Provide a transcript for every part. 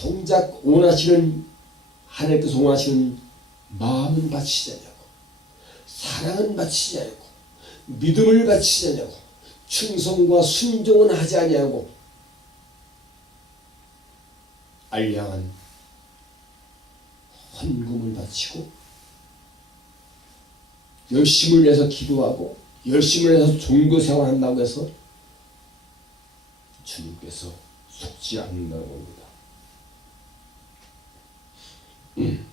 정작 원하시는 하나님께서 원하시는 마음은 바치지 않냐고 사랑은 바치지 않냐고 믿음을 바치지 않냐고 충성과 순종은 하지 않냐고 알량한 헌금을 바치고 열심을 내서 기도하고 열심을 내서 종교 생활한다고 해서 주님께서 속지 않는다는 음.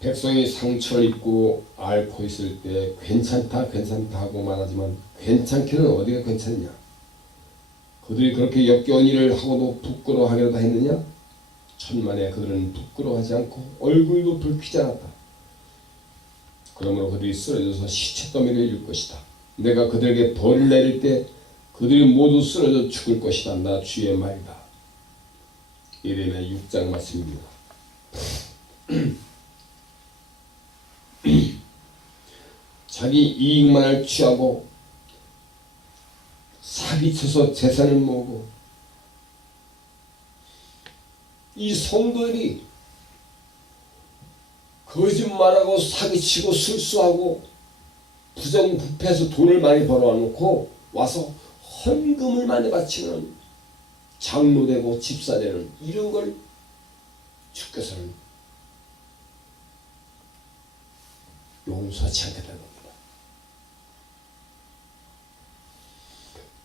백성이 상처를 입고 앓고 있을 때 괜찮다 괜찮다 하고 말하지만 괜찮기는 어디가 괜찮냐? 그들이 그렇게 역겨운 일을 하고도 부끄러워하려다 했느냐? 천만에 그들은 부끄러워하지 않고 얼굴도 붉히지 않았다. 그러므로 그들이 쓰러져서 시체 더미를 일 것이다. 내가 그들에게 벌을 내릴 때 그들이 모두 쓰러져 죽을 것이다. 나 주의 말이다. 이레미야 6장 말씀입니다. 자기 이익만을 취하고 사기쳐서 재산을 모으고 이 성도들이 거짓말하고 사기치고 술수하고 부정부패해서 돈을 많이 벌어놓고 와서 헌금을 많이 바치는 장로되고 집사되는 이런 걸 주께서는 용서하지 않겠다는 겁니다.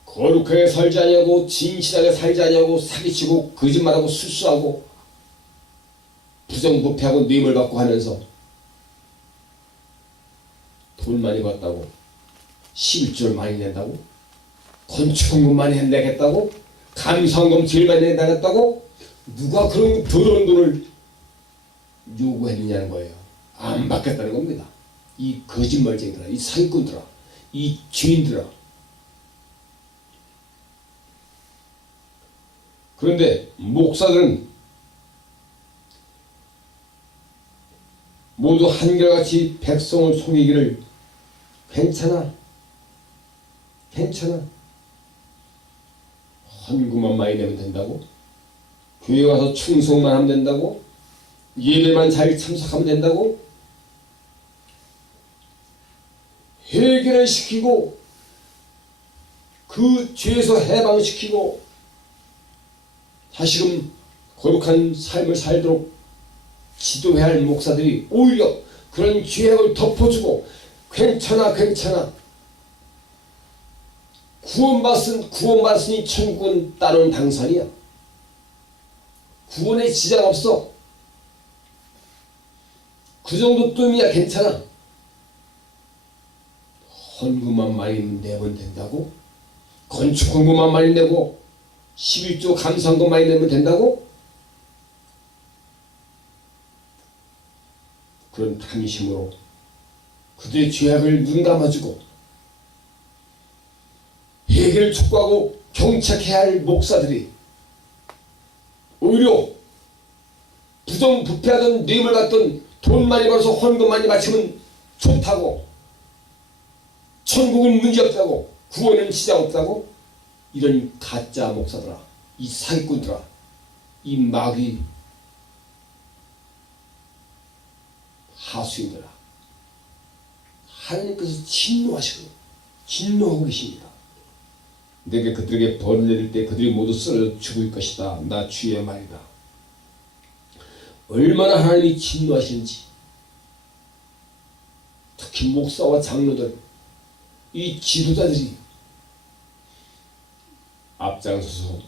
거룩하게 살지 아니하고 진실하게 살지 아니하고 사기치고 거짓말하고 술수하고 부정부패하고 뇌물 받고 하면서 돈 많이 벌었다고 11조를 많이 낸다고 건축헌금 많이 내겠다고 감성금 제일 많이 내겠다고 누가 그런 더러운 돈을 요구했느냐는 거예요. 안 받겠다는 겁니다. 이 거짓말쟁이들아, 이 사기꾼들아, 이 죄인들아. 그런데 목사들은 모두 한결같이 백성을 속이기를 괜찮아, 괜찮아. 헌금만 많이 내면 된다고? 교회 와서 충성만 하면 된다고? 예배만 잘 참석하면 된다고? 해결을 시키고 그 죄에서 해방시키고 다시금 거룩한 삶을 살도록 지도해야 할 목사들이 오히려 그런 죄악을 덮어주고 괜찮아 괜찮아 구원받은 구원받으니 천국은 따르는 당산이야 구원에 지장 없어 그 정도 뜸이야 괜찮아 헌금만 많이 내면 된다고? 건축 헌금만 많이 내고 11조 감사헌금 많이 내면 된다고? 그런 탐심으로 그들의 죄악을 눈 감아주고 해결을 촉구하고 경책해야 할 목사들이 오히려 부정부패하던 뇌물 받던 돈 많이 벌어서 헌금 많이 바치면 좋다고 천국은 문제 없다고 구원은 지장 없다고 이런 가짜 목사들아 이 사기꾼들아 이 마귀 하수인들아. 하나님께서 진노하시고 진노하고 계십니다 내게 그들에게 벌을 내릴 때 그들이 모두 쓰러져 죽을 것이다. 나 주의 말이다. 얼마나 하나님이 진노하시는지 특히 목사와 장로들 이 지도자들이 앞장서서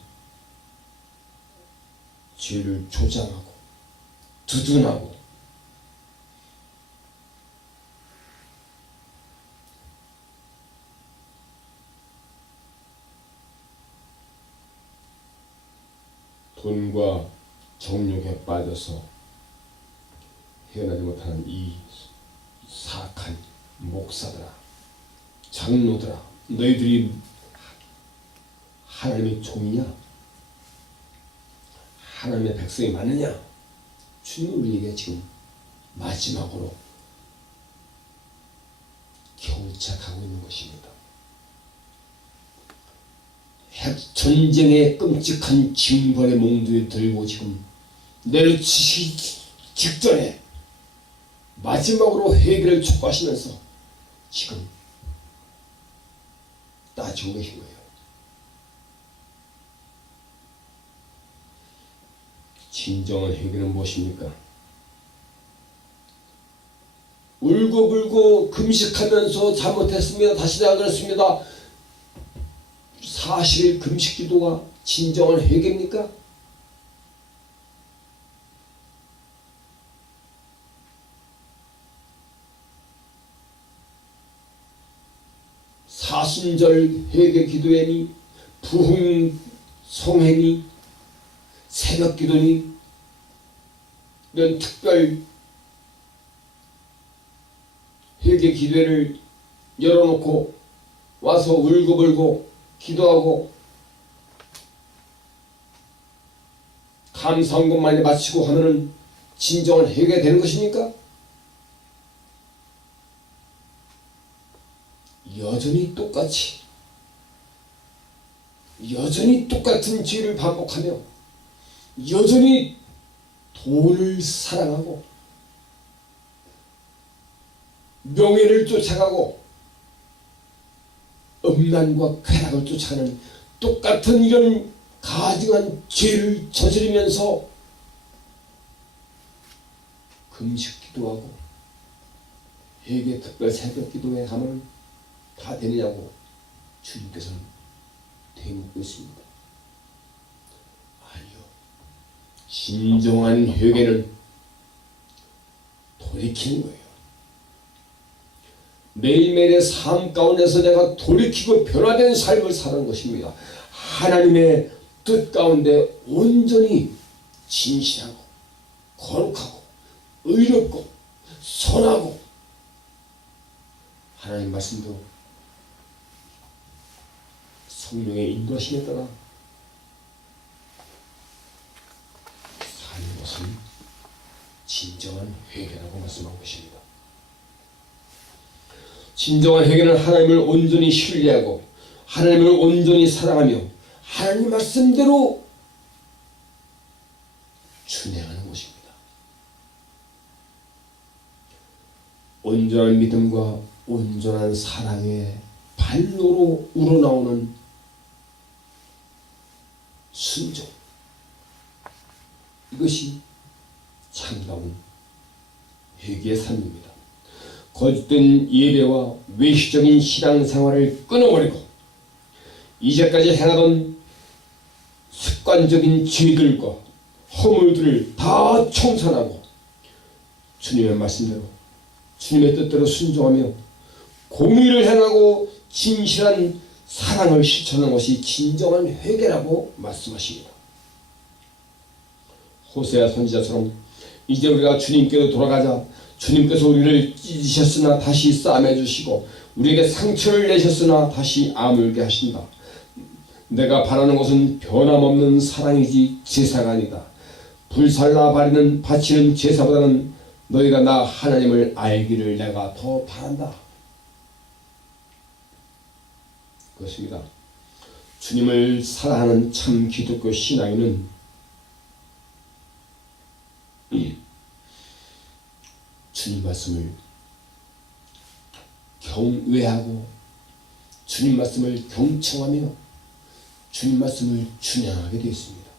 죄를 조장하고 두둔하고 돈과 정욕에 빠져서 헤어나지 못하는 이 사악한 목사들아 장로들아 너희들이 하나님의 종이냐? 하나님의 백성이 맞느냐? 주님 우리에게 지금 마지막으로 경책하고 있는 것입니다. 자- 전쟁의 끔찍한 징벌의 몽두에 들고 지금 내려치기 직전에 마지막으로 회개를 촉구하시면서 지금 따지고 계신 거예요. 진정한 회개는 무엇입니까? 울고불고 금식하면서 잘못했습니다. 다시 내가 그랬습니다. 사실 금식 기도가 진정한 회개입니까? 사순절 회개 기도회니 부흥 성회니 새벽 기도니 이런 특별 회개 기도회를 열어놓고 와서 울고불고 기도하고 감사한 것만이 마치고 하면은 진정한 회개가 되는 것입니까? 여전히 똑같이 여전히 똑같은 죄를 반복하며 여전히 돈을 사랑하고 명예를 쫓아가고 음란과 쾌락을 쫓아가는 똑같은 이런 가증한 죄를 저지르면서 금식 기도하고 회개 특별 새벽 기도에 가면 다 되느냐고 주님께서는 대묻고 있습니다. 아니요. 진정한 회개는 돌이키는 거예요. 매일매일의 삶 가운데서 내가 돌이키고 변화된 삶을 사는 것입니다. 하나님의 뜻 가운데 온전히 진실하고 거룩하고 의롭고 선하고 하나님 말씀도 성령의 인도하심에 따라 사는 것은 진정한 회개라고 말씀한 것입니다. 진정한 회개는 하나님을 온전히 신뢰하고 하나님을 온전히 사랑하며 하나님 말씀대로 준행하는 것입니다. 온전한 믿음과 온전한 사랑의 발로로 우러나오는 순종 이것이 참다운 회개의 삶입니다. 거짓된 예배와 외식적인 신앙생활을 끊어버리고 이제까지 행하던 습관적인 죄들과 허물들을 다 청산하고 주님의 말씀대로 주님의 뜻대로 순종하며 공의를 행하고 진실한 사랑을 실천하는 것이 진정한 회개라고 말씀하십니다. 호세아 선지자처럼 이제 우리가 주님께로 돌아가자 주님께서 우리를 찢으셨으나 다시 싸매 주시고 우리에게 상처를 내셨으나 다시 아물게 하신다. 내가 바라는 것은 변함없는 사랑이지 제사가 아니다. 불살라 바리는 바치는 제사보다는 너희가 나 하나님을 알기를 내가 더 바란다. 그렇습니다. 주님을 사랑하는 참 기독교 신앙인은 주님 말씀을 경외하고 주님 말씀을 경청하며 주님 말씀을 준양하게 되어 있습니다.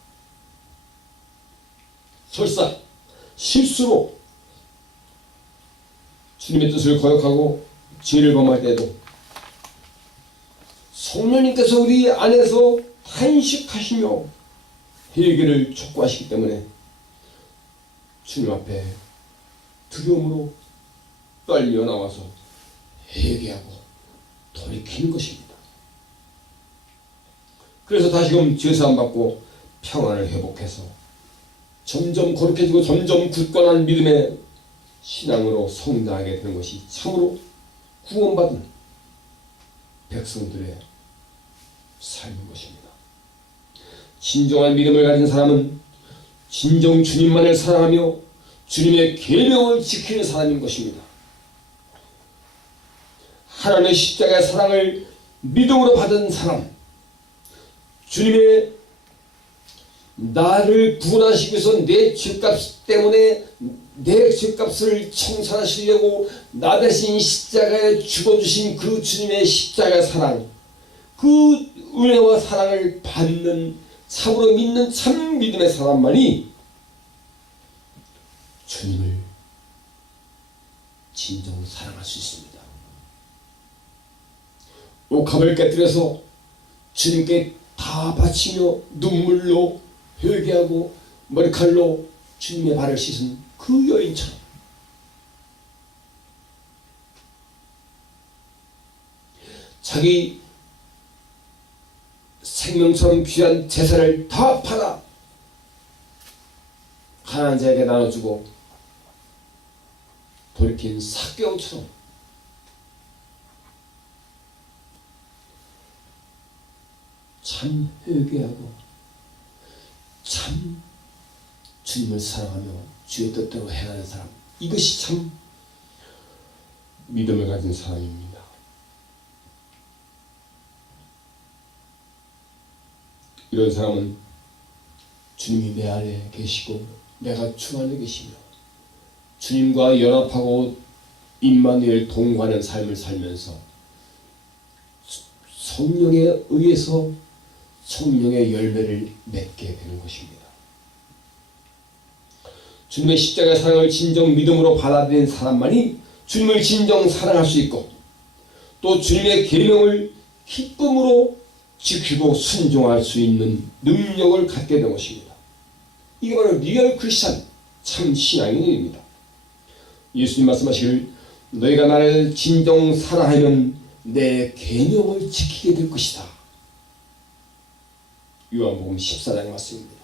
설사 실수로 주님의 뜻을 거역하고 죄를 범할 때도 성령님께서 우리 안에서 탄식하시며 회개를 촉구하시기 때문에 주님 앞에 두려움으로 떨려 나와서 회개하고 돌이키는 것입니다. 그래서 다시금 죄사함 받고 평안을 회복해서 점점 거룩해지고 점점 굳건한 믿음의 신앙으로 성장하게 되는 것이 참으로 구원받은 백성들의 삶인 것입니다. 진정한 믿음을 가진 사람은 진정 주님만을 사랑하며 주님의 계명을 지키는 사람인 것입니다. 하나님의 십자가의 사랑을 믿음으로 받은 사람, 주님의 나를 구원하시기 위해서 내 죄값 때문에 내 죄값을 청산하시려고 나 대신 십자가에 죽어주신 그 주님의 십자가 사랑 그 은혜와 사랑을 받는 참으로 믿는 참 믿음의 사람만이 주님을 진정 사랑할 수 있습니다. 옥합을 깨뜨려서 주님께 다 바치며 눈물로 회개하고 머리칼로 주님의 발을 씻은 그 여인처럼 자기 생명처럼 귀한 재산을 다 팔아 가난한 자에게 나눠주고 돌이킨 사개오처럼 참 회개하고 참 주님을 사랑하며 주의 뜻대로 행하는 사람 이것이 참 믿음을 가진 사람입니다. 이런 사람은 주님이 내 안에 계시고 내가 주 안에 계시며 주님과 연합하고 임마누엘 동거하는 삶을 살면서 성령에 의해서 성령의 열매를 맺게 되는 것입니다. 주님의 십자가 사랑을 진정 믿음으로 받아들인 사람만이 주님을 진정 사랑할 수 있고 또 주님의 계명을 기쁨으로 지키고 순종할 수 있는 능력을 갖게 된 것입니다. 이게 바로 리얼 크리스찬 참 신앙의 일입니다. 예수님 말씀하시길 너희가 나를 진정 사랑하면 내 계명을 지키게 될 것이다. 요한복음 14장의 말씀입니다.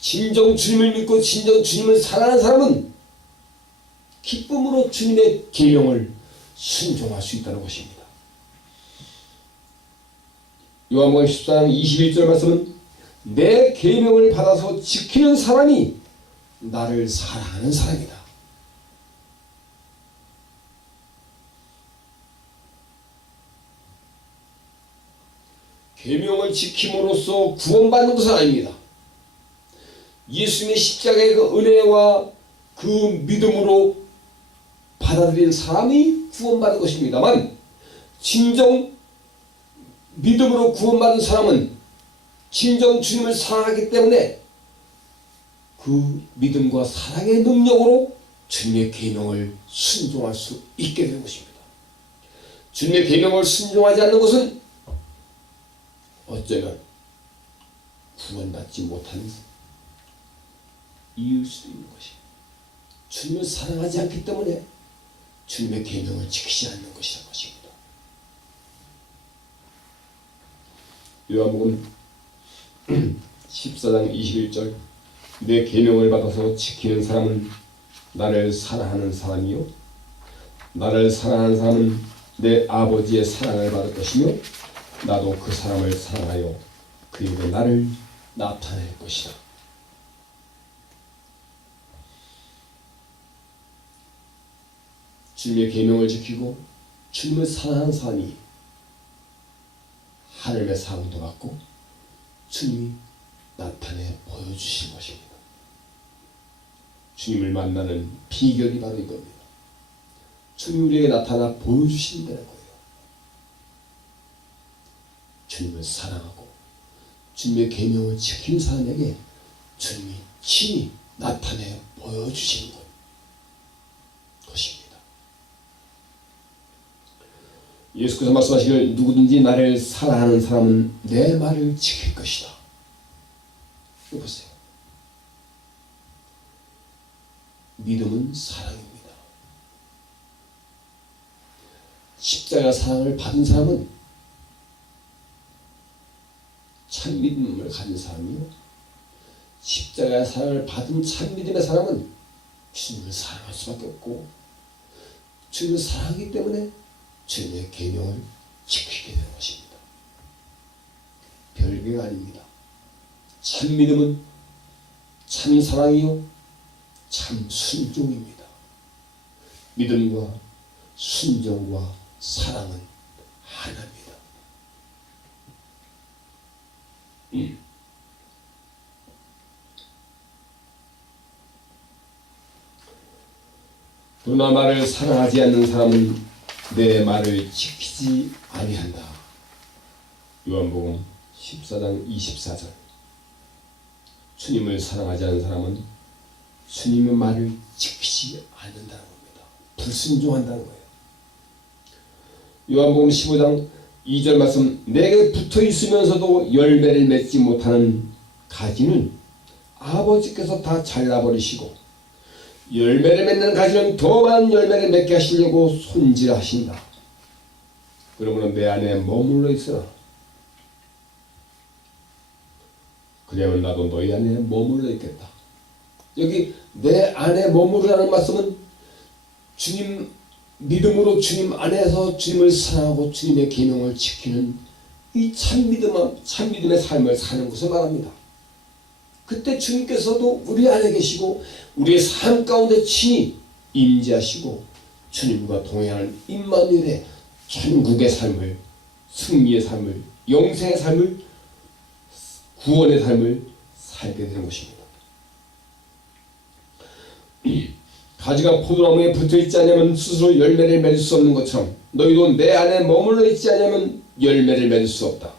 진정 주님을 믿고 진정 주님을 사랑하는 사람은 기쁨으로 주님의 계명을 순종할 수 있다는 것입니다. 요한복음 14장 21절 말씀은 내 계명을 받아서 지키는 사람이 나를 사랑하는 사람이다. 계명을 지킴으로써 구원받는 것은 아닙니다. 예수님의 십자가의 그 은혜와 그 믿음으로 받아들인 사람이 구원받는 것입니다만 진정 믿음으로 구원받은 사람은 진정 주님을 사랑하기 때문에 그 믿음과 사랑의 능력으로 주님의 계명을 순종할 수 있게 되는 것입니다. 주님의 계명을 순종하지 않는 것은 어쩌면 구원받지 못하는 이유일 수도 있는 것이 주님을 사랑하지 않기 때문에 주님의 계명을 지키지 않는 것이라는 것입니다. 요한복음 14장 21절 내 계명을 받아서 지키는 사람은 나를 사랑하는 사람이요 나를 사랑하는 사람은 내 아버지의 사랑을 받을 것이며 나도 그 사람을 사랑하여 그에게 나를 나타낼 것이다. 주님의 계명을 지키고 주님을 사랑하는 사람이 하늘의 사랑도 받고 주님이 나타내 보여주신 것입니다. 주님을 만나는 비결이 바로 이겁니다. 주님 우리에게 나타나 보여주신다는 거예요. 주님을 사랑하고 주님의 계명을 지키는 사람에게 주님이 친히 나타내 보여주시는 것, 것입니다. 예수께서 말씀하시길 누구든지 나를 사랑하는 사람은 내 말을 지킬 것이다. 보세요. 믿음은 사랑입니다. 십자가 사랑을 받은 사람은 참 믿음을 가진 사람이요. 십자가 사랑을 받은 참 믿음의 사람은 주님을 사랑할 수밖에 없고 주님을 사랑하기 때문에 주님의 계명을 지키게 되는 것입니다. 별개가 아닙니다. 참 믿음은 참 사랑이요 참 순종입니다. 믿음과 순종과 사랑은 하나입니다. 그러나 나를 사랑하지 않는 사람은 내 말을 지키지 아니한다. 요한복음 14장 24절. 주님을 사랑하지 않는 사람은 주님의 말을 지키지 않는다는 겁니다. 불순종한다는 거예요. 요한복음 15장 2절 말씀 내게 붙어 있으면서도 열매를 맺지 못하는 가지는 아버지께서 다 잘라버리시고 열매를 맺는 가지는 더 많은 열매를 맺게 하시려고 손질하신다. 그러므로 내 안에 머물러 있어라. 그러면 나도 너희 안에 머물러 있겠다. 여기 내 안에 머무르라는 말씀은 주님 믿음으로 주님 안에서 주님을 사랑하고 주님의 계명을 지키는 이 참믿음, 참믿음의 삶을 사는 것을 말합니다. 그때 주님께서도 우리 안에 계시고 우리의 삶 가운데 친히 임재하시고 주님과 동행하는 임마누엘의 천국의 삶을 승리의 삶을 영생의 삶을 구원의 삶을 살게 되는 것입니다. 가지가 포도나무에 붙어 있지 않으면 스스로 열매를 맺을 수 없는 것처럼 너희도 내 안에 머물러 있지 않으면 열매를 맺을 수 없다.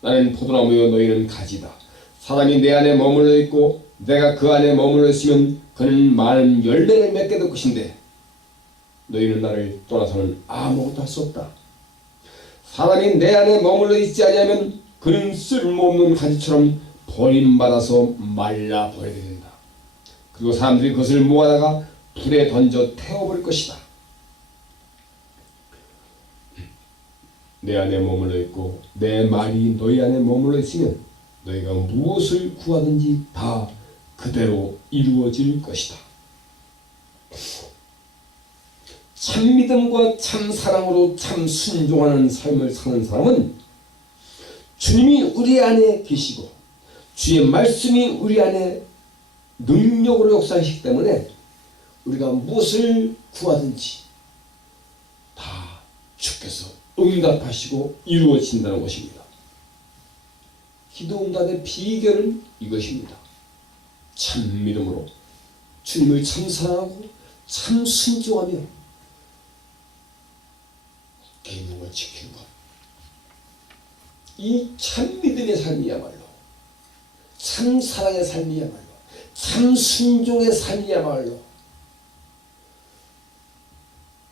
나는 포도나무요 너희는 가지다. 사람이 내 안에 머물러 있고 내가 그 안에 머물러 있으면 그는 많은 열매를 맺게 될 것인데 너희는 나를 떠나서는 아무것도 할 수 없다. 사람이 내 안에 머물러 있지 않으면 그는 쓸모없는 가지처럼 버림받아서 말라 버리게 된다. 그리고 사람들이 그것을 모아다가 불에 던져 태워버릴 것이다. 내 안에 머물러 있고 내 말이 너희 안에 머물러 있으면 너희가 무엇을 구하든지 다 그대로 이루어질 것이다. 참 믿음과 참 사랑으로 참 순종하는 삶을 사는 사람은 주님이 우리 안에 계시고 주의 말씀이 우리 안에 능력으로 역사하시기 때문에 우리가 무엇을 구하든지 다 주께서 응답하시고 이루어진다는 것입니다. 기도 응답의 비결은 이것입니다. 참 믿음으로 주님을 참 사랑하고 참 순종하며 계명을 지키는 것. 이 참 믿음의 삶이야말로 참 사랑의 삶이야말로 참 순종의 삶이야말로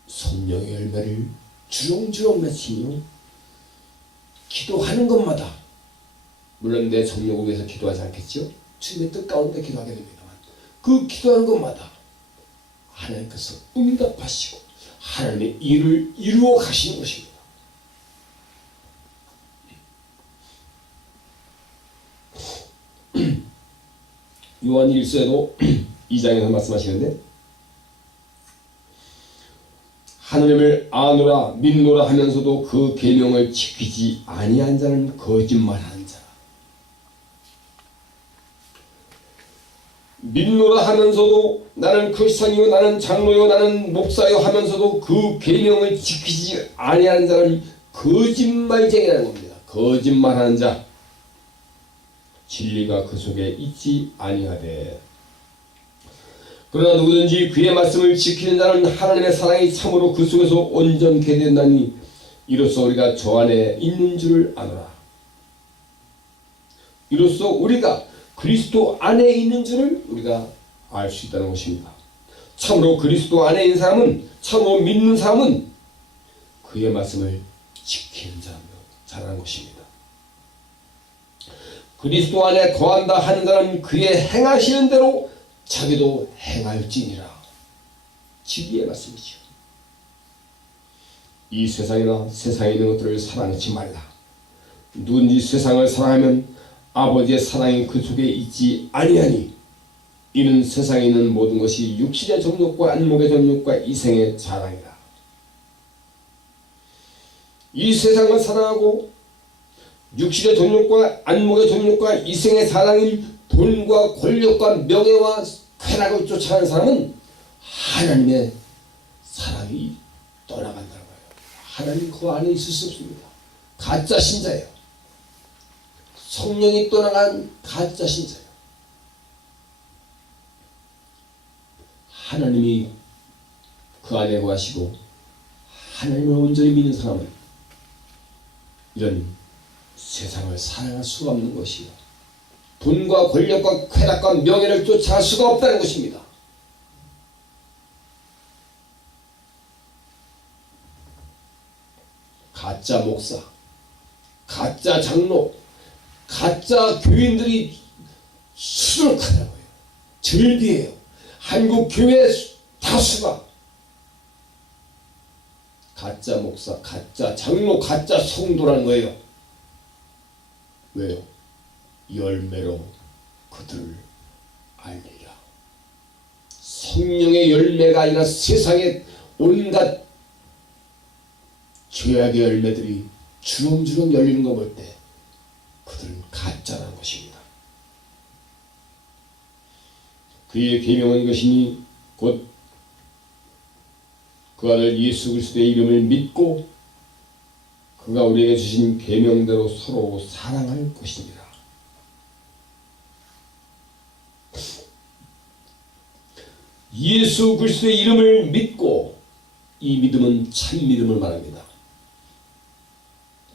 성령의 열매를 주렁주렁 맺히며 기도하는 것마다 물론 내 정욕을 위해서 기도하지 않겠죠? 주님의 뜻 가운데 기도하게 됩니다만 그 기도하는 것마다 하나님께서 응답하시고 하나님의 일을 이루어 가시는 것입니다. 요한 1서에도 2장에서 말씀하시는데 하나님을 아노라 믿노라 하면서도 그 계명을 지키지 아니한 자는 거짓말하는 자라. 믿노라 하면서도 나는 크리스천이요 나는 장로요 나는 목사요 하면서도 그 계명을 지키지 아니하는 자는 거짓말쟁이라는 겁니다. 거짓말하는 자. 진리가 그 속에 있지 아니하되 그러나 누구든지 그의 말씀을 지키는 자는 하나님의 사랑이 참으로 그 속에서 온전케 된다니 이로써 우리가 저 안에 있는 줄을 아노라. 이로써 우리가 그리스도 안에 있는 줄을 우리가 알 수 있다는 것입니다. 참으로 그리스도 안에 있는 사람은 참으로 믿는 사람은 그의 말씀을 지키는 자라는 것입니다. 그리스도 안에 거한다 하는 자는 그의 행하시는 대로 자기도 행할지니라. 진리의 말씀이죠. 이 세상이나 세상에 있는 것들을 사랑하지 말라. 누군지 세상을 사랑하면 아버지의 사랑이 그 속에 있지 아니하니 이는 세상에 있는 모든 것이 육신의 정욕과 안목의 정욕과 이생의 자랑이라. 이 세상을 사랑하고 육신의 정욕과 안목의 정욕과 이생의 사랑인 돈과 권력과 명예와 쾌락을 쫓아가는 사람은 하나님의 사랑이 떠나간다는 거예요. 하나님 그 안에 있을 수 없습니다. 가짜 신자예요. 성령이 떠나간 가짜 신자예요. 하나님이 그 안에 거하시고 하나님을 온전히 믿는 사람은 이런 세상을 사랑할 수가 없는 것이요. 돈과 권력과 쾌락과 명예를 쫓아갈 수가 없다는 것입니다. 가짜 목사, 가짜 장로, 가짜 교인들이 수록하다고요. 즐비해요. 한국 교회 다수가 가짜 목사, 가짜 장로, 가짜 성도라는 거예요. 왜요? 열매로 그들을 알리라. 성령의 열매가 아니라 세상의 온갖 죄악의 열매들이 주렁주렁 열리는 거 볼 때 그들은 가짜라는 것입니다. 그의 계명은 이것이니 곧 그 아들 예수 그리스도의 이름을 믿고 그가 우리에게 주신 계명대로 서로 사랑할 것입니다. 예수 그리스도의 이름을 믿고 이 믿음은 참 믿음을 말합니다.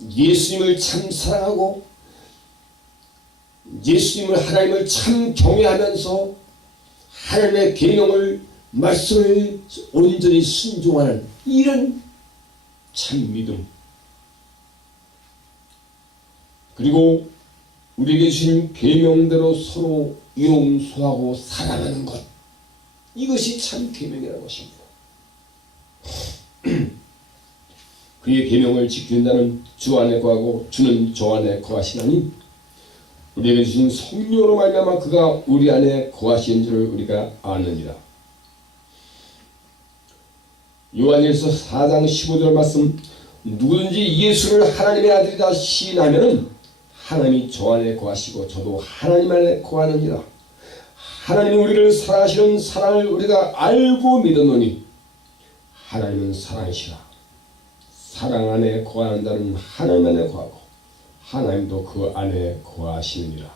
예수님을 참 사랑하고 예수님을 하나님을 참 경외하면서 하나님의 계명을 말씀을 온전히 순종하는 이런 참 믿음 그리고 우리에게 주신 계명대로 서로 용서하고 사랑하는 것 이것이 참 계명이라는 것입니다. 그의 계명을 지킨다는 주 안에 거하고 주는 저 안에 거하시나니 우리에게 주신 성령으로 말미암아 그가 우리 안에 거하시는 줄을 우리가 아느니라. 요한일서 4장 15절 말씀 누구든지 예수를 하나님의 아들이다 시인하면은 하나님이 저 안에 거하시고 저도 하나님 안에 거하느니라. 하나님이 우리를 사랑하시는 사랑을 우리가 알고 믿었노니 하나님은 사랑이시라. 사랑 안에 거하는 자는 하나님 안에 거하고 하나님도 그 안에 거하시느니라.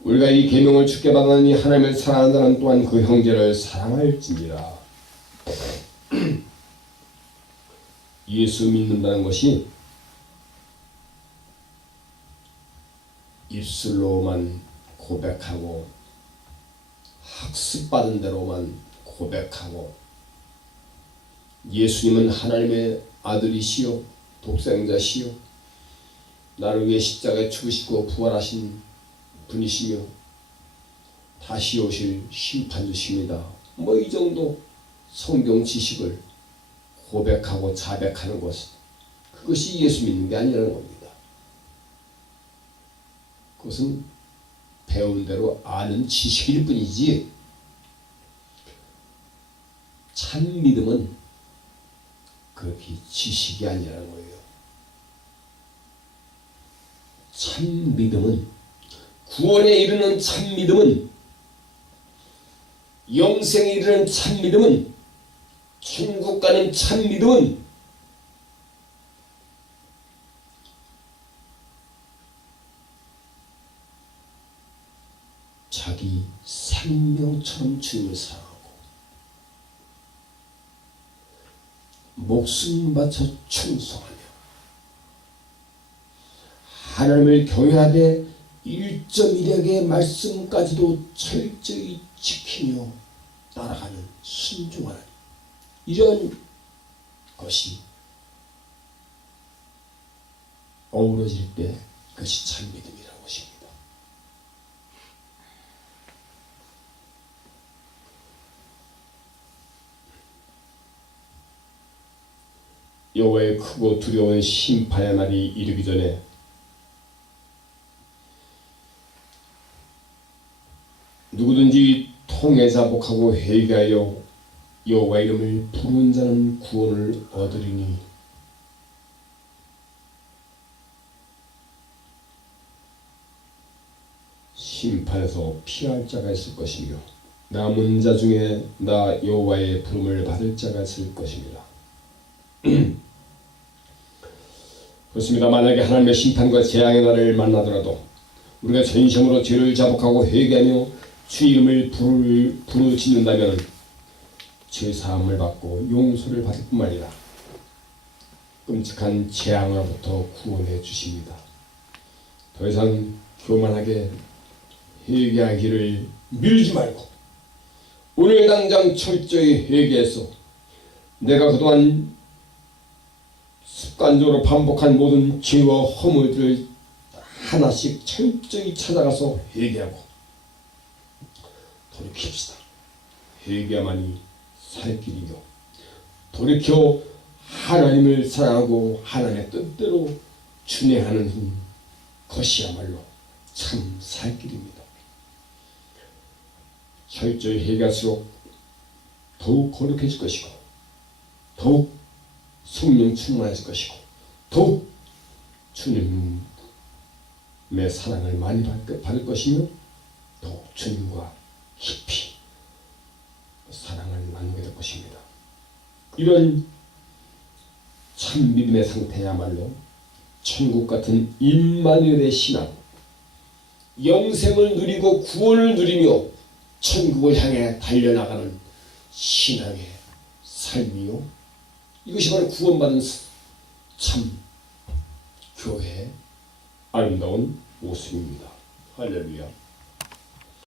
우리가 이 계명을 주께 받았니 하나님을 사랑하는 자는 또한 그 형제를 사랑할지니라. 예수 믿는다는 것이 입술로만 고백하고 학습받은 대로만 고백하고 예수님은 하나님의 아들이시요 독생자시요 나를 위해 십자가에 죽으시고 부활하신 분이시며 다시 오실 심판주십니다. 뭐 이 정도 성경 지식을 고백하고 자백하는 것 그것이 예수 믿는 게 아니라는 겁니다. 그것은 배운 대로 아는 지식일 뿐이지 참 믿음은 그렇게 지식이 아니라는 거예요. 참 믿음은 구원에 이르는 참 믿음은 영생에 이르는 참 믿음은 천국 가는 참 믿음은 자기 생명처럼 주님을 사랑하고 목숨 바쳐 충성하며 하나님을 경외하되 일점일약의 말씀까지도 철저히 지키며 따라가는 순종하는 이런 것이 어우러질 때 그것이 참 믿음이라는 것입니다. 여호와의 크고 두려운 심판의 날이 이르기 전에 누구든지 통해자복하고 회개하여 여호와 이름을 부르는 자는 구원을 얻으리니 심판에서 피할 자가 있을 것이며 남은 자 중에 나 여호와의 부름을 받을 자가 있을 것입니다. 그렇습니다. 만약에 하나님의 심판과 재앙의 날을 만나더라도 우리가 전심으로 죄를 자복하고 회개하며 주 이름을 부르, 부르짖는다면 죄 사함을 받고 용서를 받을 뿐만 아니라 끔찍한 재앙으로부터 구원해 주십니다. 더 이상 교만하게 회개하기를 미루지 말고 오늘 당장 철저히 회개해서 내가 그동안 습관적으로 반복한 모든 죄와 허물들을 하나씩 철저히 찾아가서 회개하고 돌이킵시다. 회개만이 살 길이요. 돌이켜 하나님을 사랑하고 하나님의 뜻대로 준행하는 것이야말로 참 살 길입니다. 철저히 회개할수록 더욱 거룩해질 것이고 더욱 성령 충만해질 것이고 더욱 주님의 사랑을 많이 받- 받을 것이며 더욱 주님과 깊이 사랑을 나누게 될 것입니다. 이런 참 믿음의 상태야말로 천국 같은 임마누엘의 신앙, 영생을 누리고 구원을 누리며 천국을 향해 달려나가는 신앙의 삶이요. 이것이 바로 구원받은 참 교회의 아름다운 모습입니다. 할렐루야.